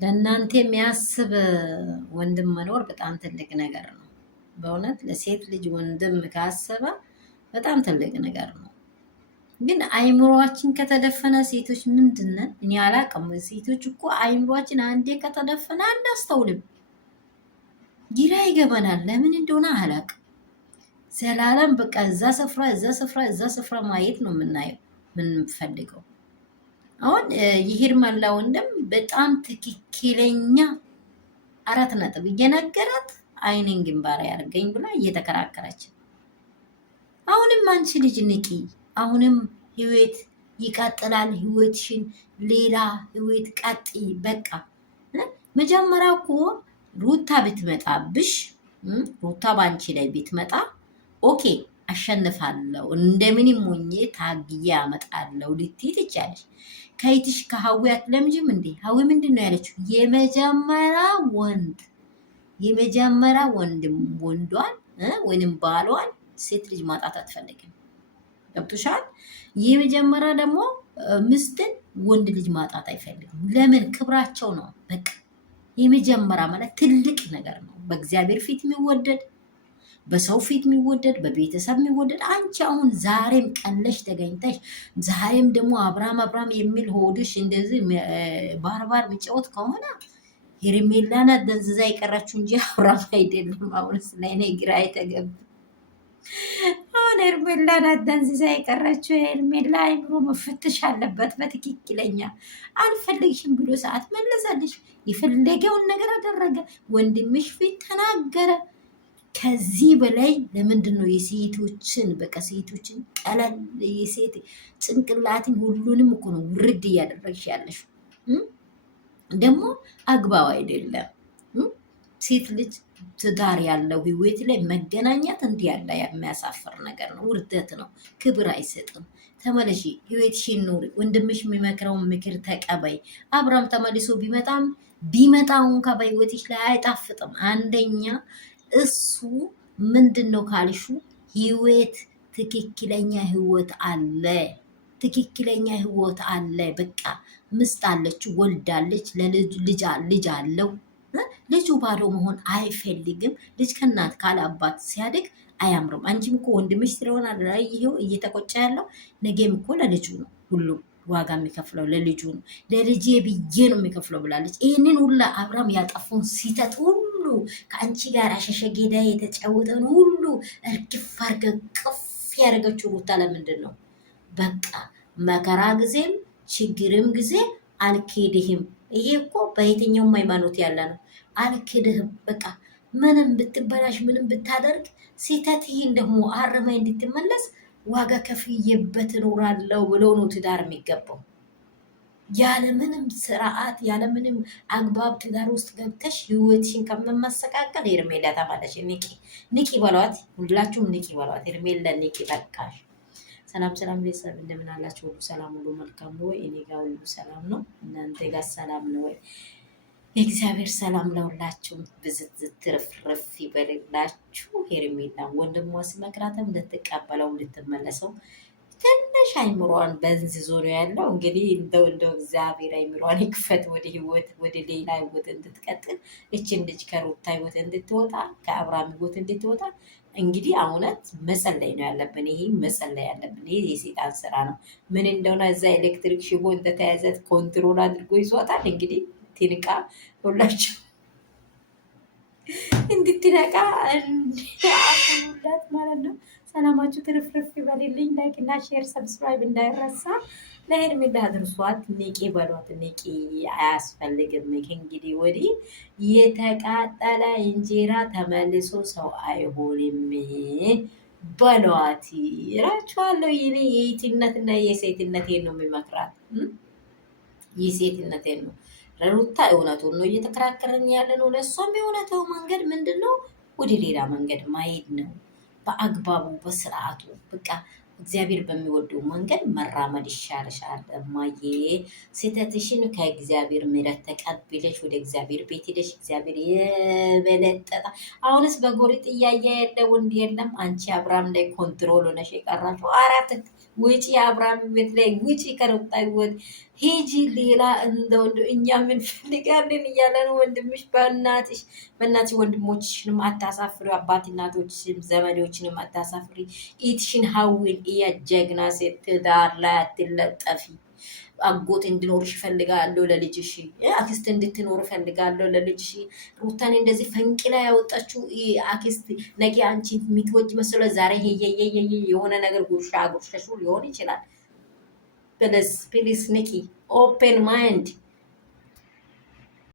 ለእናንተ የሚያስብ ወንድም መኖር በጣም ትልቅ ነገር ነው። በእውነት ለሴት ልጅ ወንድም ካሰበ በጣም ትልቅ ነገር ነው። ግን አይምሮአችን ከተደፈነ ሴቶች ምንድን ነን? እኔ አላቅም። ሴቶች እኮ አይምሮአችን አንዴ ከተደፈነ አናስተውልም፣ ግራ ይገባናል። ለምን እንደሆነ አላቅም። ዘላለም በቃ እዛ ስፍራ እዛ ስፍራ እዛ ስፍራ ማየት ነው የምናየው የምንፈልገው። አሁን የሄርሜላ ወንድም በጣም ትክክለኛ 4 ነጥብ እየነገራት አይኔን ግንባር ያርገኝ ብላ እየተከራከረች፣ አሁንም አንቺ ልጅ ንቂ፣ አሁንም ህይወት ይቀጥላል፣ ህይወትሽን ሌላ ህይወት ቀጥ በቃ መጀመሪያ እኮ ሩታ ብትመጣብሽ ሩታ ባንቺ ላይ ብትመጣ ኦኬ አሸንፋለሁ እንደምንም ሆኜ ታግዬ አመጣለሁ ልትይ ትቻለሽ። ከይትሽ ከሀዊ አትለምጂም እንዴ? ሀዊ ምንድን ነው ያለችው? የመጀመሪያ ወንዷን ወይንም ባሏን ሴት ልጅ ማጣት አትፈልግም። ገብቶሻል? የመጀመሪያ ደግሞ ምስትን ወንድ ልጅ ማጣት አይፈልግም። ለምን? ክብራቸው ነው። በቃ የመጀመሪያ ማለት ትልቅ ነገር ነው። በእግዚአብሔር ፊት የሚወደድ በሰው ፊት የሚወደድ በቤተሰብ የሚወደድ። አንቺ አሁን ዛሬም ቀለሽ ተገኝተሽ ዛሬም ደግሞ አብራም የሚል ሆድሽ እንደዚህ ባርባር የሚጫወት ከሆነ ሄርሜላን ደንዝዛ የቀረችው እንጂ አብራም አይደለም። አሁን ስለኔ ግራ የተገባ አሁን ሄርሜላን ደንዝዛ የቀረችው ሄርሜላ አይምሮ መፈተሽ አለበት በትክክለኛ። አልፈልግሽም ብሎ ሰዓት መለሳለሽ። የፈለገውን ነገር አደረገ። ወንድምሽ ፊት ተናገረ። ከዚህ በላይ ለምንድን ነው የሴቶችን በቃ ሴቶችን ቀለል የሴት ጭንቅላትን ሁሉንም እኮ ነው ውርድ እያደረግሽ ያለሽ። ደግሞ አግባብ አይደለም። ሴት ልጅ ትዳር ያለው ህይወት ላይ መገናኛት እንዲህ ያለ የሚያሳፍር ነገር ነው፣ ውርደት ነው፣ ክብር አይሰጥም። ተመለሺ፣ ህይወትሽን ኑሪ። ወንድምሽ የሚመክረውን ምክር ተቀበይ። አብራም ተመልሶ ቢመጣውን በህይወትሽ ላይ አይጣፍጥም። አንደኛ እሱ ምንድን ነው ካልሹ ህይወት ትክክለኛ ህይወት አለ፣ ትክክለኛ ህይወት አለ። በቃ ምስት አለች፣ ወልዳለች፣ ልጅ አለው። ልጁ ባዶ መሆን አይፈልግም። ልጅ ከእናት ካለ አባት ሲያድግ አያምርም። አንቺም እኮ ወንድምሽ ስለሆነ ይሄው እየተቆጨ ያለው ነገም እኮ ለልጁ ነው። ሁሉም ዋጋ የሚከፍለው ለልጁ ነው። ለልጄ ብዬ ነው የሚከፍለው ብላለች። ይህንን ሁላ አብርሃም ያጠፉን ሲተት ሁሉ ከአንቺ ጋር አሸሸ ጌዳ የተጫወተን ሁሉ እርግፍ አርገ ቅፍ ያደረገችው ሩታ ለምንድን ነው? በቃ መከራ ጊዜም ችግርም ጊዜ አልኬድህም። ይሄ እኮ በየትኛውም ሃይማኖት ያለ ነው። አልክድህም። በቃ ምንም ብትበላሽ ምንም ብታደርግ ስህተትህን ደግሞ አርመህ እንድትመለስ ዋጋ ከፍዬበት እኖራለሁ ብሎ ነው ትዳር የሚገባው። ያለምንም ስርዓት ያለምንም አግባብ ትዳር ውስጥ ገብተሽ ህይወትሽን ከመመሰቃቀል ሄርሜላ ተባለሽ ንቂ በሏት። ሁላችሁም ንቂ በሏት። ሄርሜላ ንቂ በቃሽ። ሰላም ቤተሰብ እንደምን አላችሁ? ሁሉ ሰላም ሁሉ መልካም ነው ወይ? እኔ ጋር ሁሉ ሰላም ነው። እናንተ ጋር ሰላም ነው ወይ? የእግዚአብሔር ሰላም ለሁላችሁም ብዝት ትርፍርፍ ይበልላችሁ። ሄርሜላ ወንድሟ ሲመክራትም ልትቀበለው ልትመለሰው ትንሽ አይምሯን በንዝ ዞሮ ያለው እንግዲህ እንደው እግዚአብሔር አይምሯን ይክፈት፣ ወደ ህይወት ወደ ሌላ ህይወት እንድትቀጥል እችን ልጅ ከሩታ ህይወት እንድትወጣ ከአብርሃም ህይወት እንድትወጣ እንግዲህ እውነት መጸለይ ነው ያለብን። ይሄ መጸለይ ያለብን ይሄ የሴጣን ስራ ነው። ምን እንደሆነ እዛ ኤሌክትሪክ ሽቦ እንደተያዘ ኮንትሮል አድርጎ ይዟታል። እንግዲህ ትንቃ ሁላችሁ እንድትነቃ አሁኑላት ማለት ነው። ሰላማችሁ ትርፍርፍ ይበልልኝ። ላይክ እና ሼር ሰብስክራይብ እንዳይረሳ። ለሄርሜላ አድርሷት። ንቂ በሏት። ንቂ አያስፈልግም። እንግዲህ ወዲህ የተቃጠለ እንጀራ ተመልሶ ሰው አይሆንም በሏት እላችኋለሁ። ይኔ የኢትነትና የሴትነቴን ነው የሚመክራት። የሴትነቴን ነው። ለሩታ እውነቱን ነው እየተከራከረን ያለ ነው። ለእሷም የእውነተው መንገድ ምንድን ነው? ወደ ሌላ መንገድ ማሄድ ነው። በአግባቡ በስርዓቱ በቃ እግዚአብሔር በሚወደው መንገድ መራመድ ይሻልሻል እማዬ። ስህተትሽን ከእግዚአብሔር ምሕረት ተቀብለሽ ወደ እግዚአብሔር ቤት ሄደሽ እግዚአብሔር የበለጠጣ አሁንስ በጎሪጥ እያየ ያለ ወንድ የለም። አንቺ አብርሃም ላይ ኮንትሮል ሆነሽ የቀራሽው ውጪ አብርሃም ቤት ላይ ውጪ፣ ከሩታ ህይወት ሂጂ። ሌላ እንደው እኛ ምን ፈልጋለን እያለ ነው ወንድምሽ። በእናትሽ ወንድሞችሽንም አታሳፍሪ፣ አባት እናቶችሽንም ዘመዶችንም አታሳፍሪ። ኢትሽን ሀዊን እያጀግና ሴት ትዳር ላይ አትለጠፊ። አጎት እንድኖርሽ እፈልጋለሁ ለልጅሽ፣ አክስት እንድትኖር እፈልጋለሁ ለልጅሽ። ሩታን እንደዚህ ፈንቅላ ያወጣችው አክስት ነገ አንቺ የምትወጅ መስሎ ዛሬ የሆነ ነገር ጉርሻሹ ሊሆን ይችላል። ፕሊስ ፕሊስ ንቂ፣ ኦፔን ማይንድ